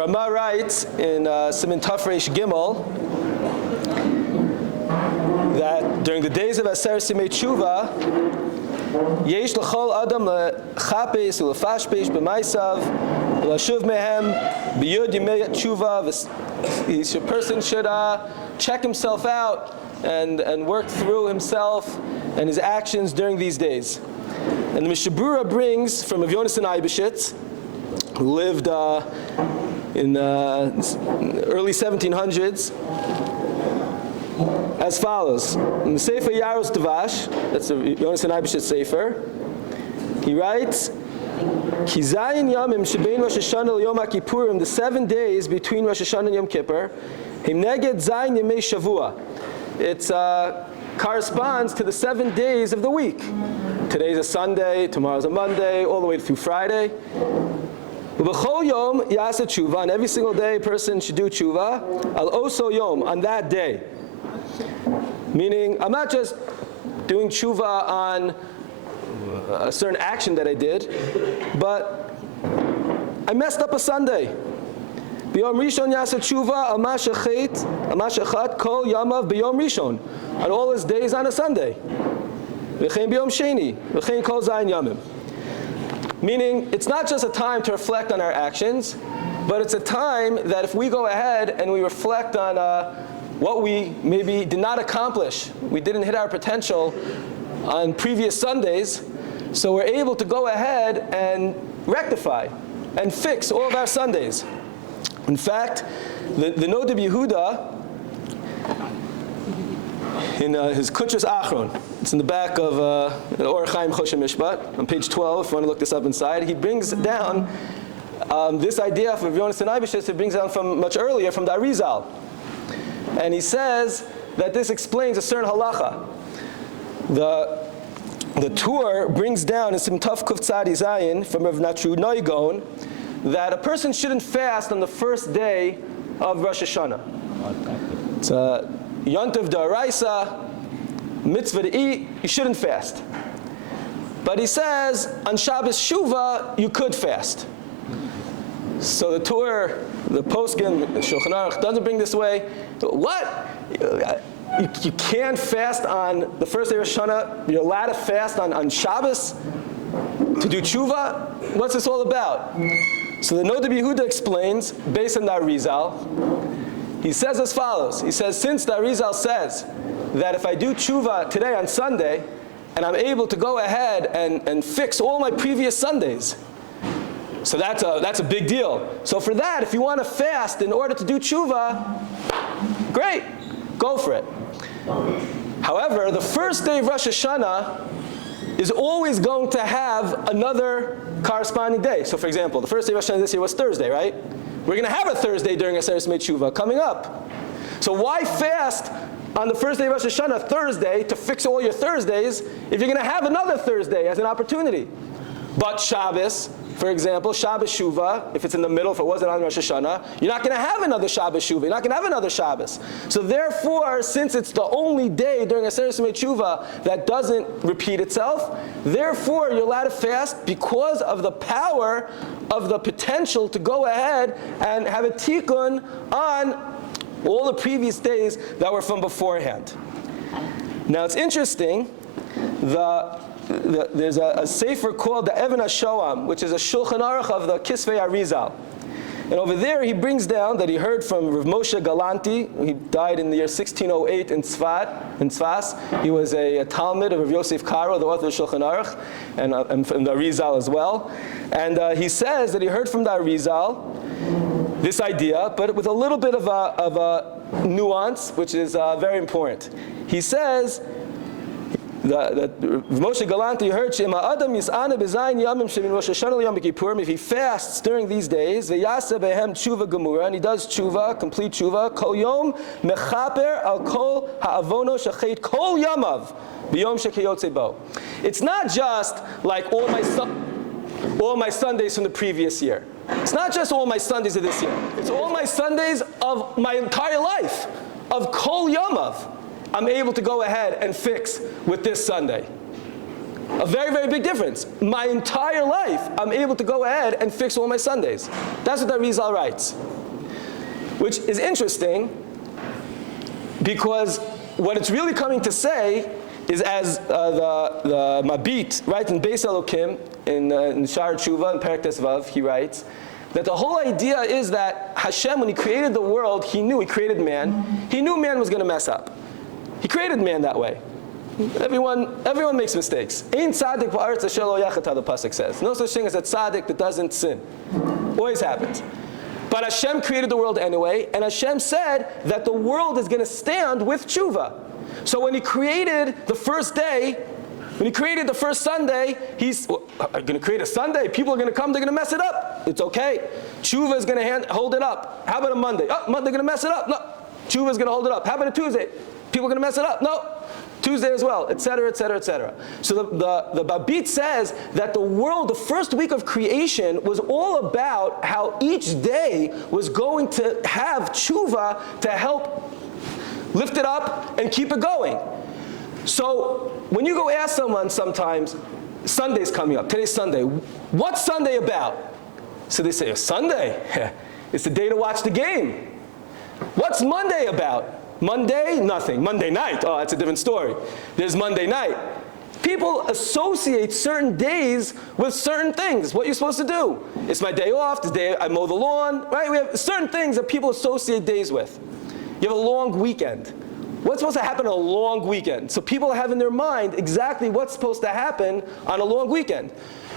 Rama writes in Siman Taf Reish Gimel that during the days of Aseres Yemei Teshuva, Yesh l'chol adam lechapes u'lefashpesh b'maisav l'shuv mehem b'yud Yemei Teshuva. A person should check himself out and work through himself and his actions during these days. And the Mishabura brings from Rav Yonasan Eibeshitz, who lived in the early 1700s, as follows. In the Sefer Yaros Devash, that's the Yonasan Eibeshitz Sefer, he writes, Ki zayin yamim shebein Rosh Hashanah l'Yom HaKippurim, the 7 days between Rosh Hashanah and Yom Kippur, him neged zayin yemei shavua. It corresponds to the 7 days of the week. Today's a Sunday, tomorrow's a Monday, all the way through Friday. V'chol yom yasa tshuva, and every single day a person should do tshuva, al oso yom, on that day. Meaning, I'm not just doing tshuva on a certain action that I did, but I messed up a Sunday. B'yom rishon yasa tshuva al mashachat kol yamav b'yom rishon, on all his days on a Sunday. V'chein b'yom sheni, v'chein kol zayin yamim. Meaning, it's not just a time to reflect on our actions, but it's a time that if we go ahead and we reflect on what we maybe did not accomplish, we didn't hit our potential on previous Sundays, so we're able to go ahead and rectify and fix all of our Sundays. In fact, the Nodeb Yehuda, in his Kuntres Achron, it's in the back of the Or Chaim Choshen Mishpat, on page 12, if you want to look this up inside, he brings down this idea from Yonasan Eibeshitz. It brings down from much earlier, from the Arizal. And he says that this explains a certain halacha. The Tur brings down in Siman Taf Kuf Tzadi Zayin from Rav Natru Noigon that a person shouldn't fast on the first day of Rosh Hashanah. It's a Yontav D'Oraisa, mitzvah to eat, you shouldn't fast. But he says, on Shabbos Shuvah, you could fast. So the Tur, the Poskin, the Shulchan Aruch doesn't bring this way. What? You can't fast on the first day of Rosh Hashanah? You're allowed to fast on Shabbos to do tshuva? What's this all about? So the Nodeb Yehuda explains, based on the Arizal, he says as follows. He says, since the Arizal says that if I do tshuva today on Sunday, and I'm able to go ahead and fix all my previous Sundays, so that's a big deal. So for that, if you want to fast in order to do tshuva, great, go for it. However, the first day of Rosh Hashanah is always going to have another corresponding day. So for example, the first day of Rosh Hashanah this year was Thursday, right? We're going to have a Thursday during Aseres Yemei Teshuva coming up. So why fast on the first day of Rosh Hashanah, Thursday, to fix all your Thursdays, if you're going to have another Thursday as an opportunity? But Shabbos, for example, Shabbos Shuvah, if it's in the middle, if it wasn't on Rosh Hashanah, you're not going to have another Shabbos Shuvah. You're not going to have another Shabbos. So therefore, since it's the only day during Aseres Yemei Teshuva that doesn't repeat itself, therefore you're allowed to fast because of the power of the potential to go ahead and have a tikkun on all the previous days that were from beforehand. Now it's interesting, there's a sefer called the Even HaShoam, which is a Shulchan Aruch of the Kisvei Arizal. And over there he brings down that he heard from Rav Moshe Galanti. He died in the year 1608 in Tzfas. He was a Talmud of Rav Yosef Karo, the author of Shulchan Aruch, and from the Arizal as well. And he says that he heard from the Arizal this idea, but with a little bit of a nuance, which is very important. He says that Moshe Galanti heard Adam Yis'ana B'Zayin Yamim Shemin Rosh Hashanah Yom Kippurim. If he fasts during these days, V'Yaseh Behem Tshuva Gemura, and he does tshuva, complete tshuva, Kol Yom Mechaper Al Kol Ha'avono Shachet Kol Yamav B'Yom Shekiyotze Bo. It's not just like all my Sundays from the previous year. It's not just all my Sundays of this year. It's all my Sundays of my entire life, of Kol Yamav. I'm able to go ahead and fix with this Sunday. A very, very big difference. My entire life, I'm able to go ahead and fix all my Sundays. That's what the Arizal writes. Which is interesting, because what it's really coming to say is, as the Mabit, right, in Beis Elokim, in Shar Teshuva, in Perek Tesvav, he writes, that the whole idea is that Hashem, when He created the world, He created man. He knew man was going to mess up. He created man that way. Everyone makes mistakes. Ein tzaddik ba'aretz asher lo yachata, the pasuk says. No such thing as a tzaddik that doesn't sin. Always happens. But Hashem created the world anyway, and Hashem said that the world is going to stand with Teshuva. So when He created the first day, when He created the first Sunday, He's going to create a Sunday. People are going to come, they're going to mess it up. It's okay. Teshuva is going to hold it up. How about a Monday? Oh, Monday going to mess it up. No. Teshuva is going to hold it up. How about a Tuesday? People are going to mess it up. No. Tuesday as well, etc., etc., etc. So the Babit says that the world, the first week of creation, was all about how each day was going to have Teshuva to help lift it up and keep it going. So when you go ask someone sometimes, Sunday's coming up, today's Sunday, what's Sunday about? So they say, Sunday? It's the day to watch the game. What's Monday about? Monday, nothing. Monday night, oh, that's a different story. There's Monday night. People associate certain days with certain things. What you're supposed to do. It's my day off, the day I mow the lawn, right? We have certain things that people associate days with. You have a long weekend. What's supposed to happen on a long weekend? So people have in their mind exactly what's supposed to happen on a long weekend.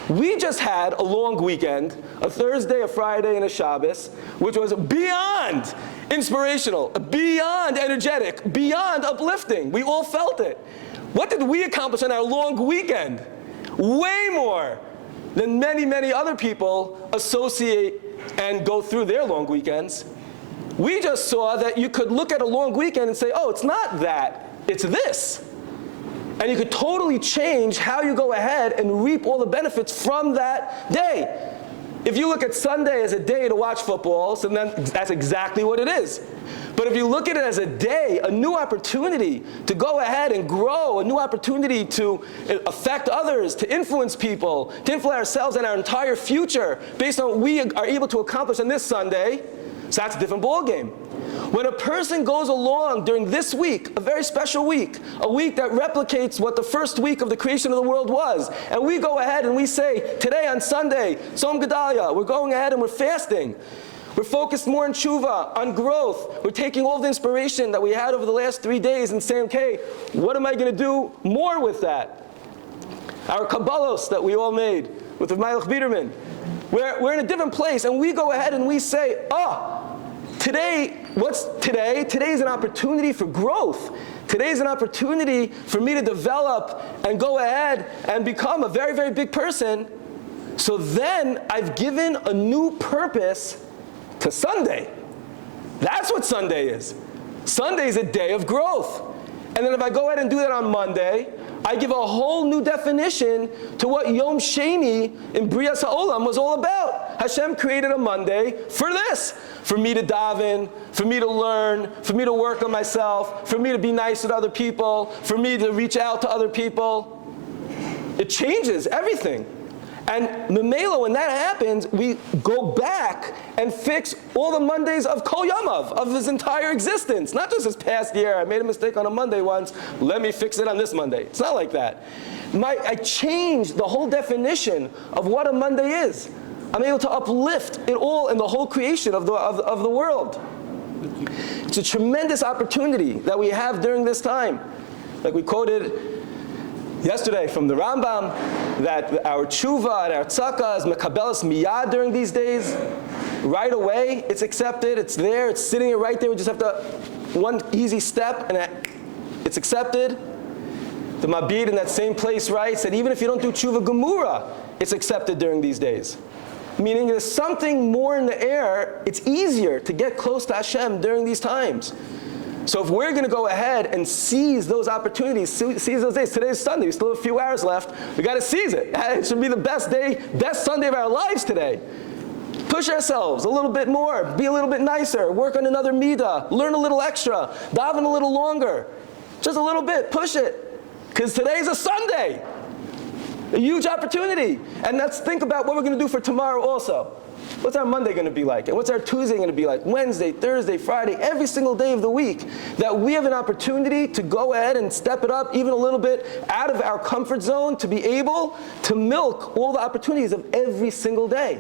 We just had a long weekend, a Thursday, a Friday, and a Shabbos, which was beyond inspirational, beyond energetic, beyond uplifting. We all felt it. What did we accomplish on our long weekend? Way more than many, many other people associate and go through their long weekends. We just saw that you could look at a long weekend and say, oh, it's not that, it's this. And you could totally change how you go ahead and reap all the benefits from that day. If you look at Sunday as a day to watch football, so then that's exactly what it is. But if you look at it as a day, a new opportunity to go ahead and grow, a new opportunity to affect others, to influence people, to influence ourselves and our entire future based on what we are able to accomplish on this Sunday, so that's a different ballgame. When a person goes along during this week, a very special week, a week that replicates what the first week of the creation of the world was, and we go ahead and we say, today on Sunday, Tzom Gedalia, we're going ahead and we're fasting. We're focused more on Teshuva, on growth. We're taking all the inspiration that we had over the last 3 days and saying, okay, what am I going to do more with that? Our Kabbalos that we all made with the Melech Biderman. We're in a different place, and we go ahead and we say, today, what's today? Today is an opportunity for growth. Today is an opportunity for me to develop and go ahead and become a very, very big person. So then I've given a new purpose to Sunday. That's what Sunday is. Sunday is a day of growth. And then if I go ahead and do that on Monday, I give a whole new definition to what Yom Sheni in Brias HaOlam was all about. Hashem created a Monday for this, for me to daven, for me to learn, for me to work on myself, for me to be nice with other people, for me to reach out to other people. It changes everything. And Memelo, when that happens, we go back and fix all the Mondays of Kol Yamav, of his entire existence. Not just this past year, I made a mistake on a Monday once, let me fix it on this Monday. It's not like that. I changed the whole definition of what a Monday is. I'm able to uplift it all in the whole creation of the world. It's a tremendous opportunity that we have during this time. Like we quoted yesterday from the Rambam, that our tshuva and our tzaka is mekabelas miyad during these days. Right away, it's accepted, it's there, it's sitting right there. We just have to, one easy step, and it's accepted. The Mabid in that same place writes that even if you don't do tshuva gemura, it's accepted during these days. Meaning there's something more in the air, it's easier to get close to Hashem during these times. So if we're going to go ahead and seize those opportunities, seize those days, today's Sunday, we still have a few hours left, we got to seize it. It should be the best day, best Sunday of our lives today. Push ourselves a little bit more, be a little bit nicer, work on another midah, learn a little extra, daven a little longer, just a little bit, push it. Because today's a Sunday. A huge opportunity. And let's think about what we're going to do for tomorrow also. What's our Monday going to be like? And what's our Tuesday going to be like? Wednesday, Thursday, Friday, every single day of the week. That we have an opportunity to go ahead and step it up even a little bit out of our comfort zone to be able to milk all the opportunities of every single day.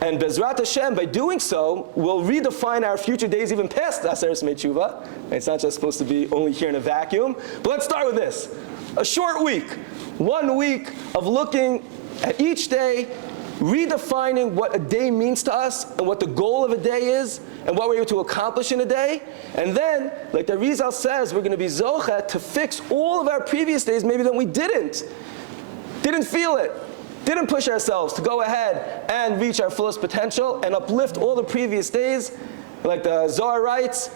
And Bezrat Hashem, by doing so, we'll redefine our future days even past Aseres Teshuva. It's not just supposed to be only here in a vacuum. But let's start with this. A short week. 1 week of looking at each day, redefining what a day means to us and what the goal of a day is and what we're able to accomplish in a day. And then, like the Rizal says, we're going to be zochet to fix all of our previous days maybe that we didn't feel it, didn't push ourselves to go ahead and reach our fullest potential and uplift all the previous days. Like the Zohar writes,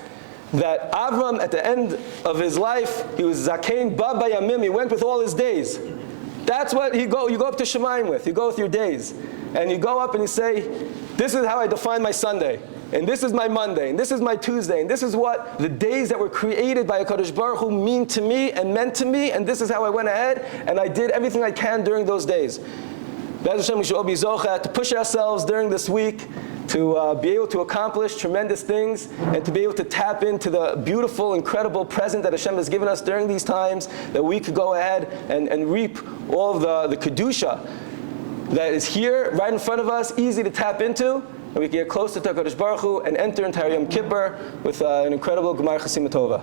that Avram, at the end of his life, he was Zakein Baba Yamim, he went with all his days. That's what you go up to Shemayim with. You go with your days. And you go up and you say, this is how I define my Sunday. And this is my Monday. And this is my Tuesday. And this is what the days that were created by HaKadosh Baruch Hu mean to me and meant to me. And this is how I went ahead and I did everything I can during those days. Be'ez Hashem, we should all be zochet to push ourselves during this week to be able to accomplish tremendous things and to be able to tap into the beautiful, incredible present that Hashem has given us during these times, that we could go ahead and reap all of the Kedusha that is here right in front of us, easy to tap into, and we can get closer to HaKadosh Baruch Hu and enter into Yom Kippur with an incredible Gemar Chasim Tova.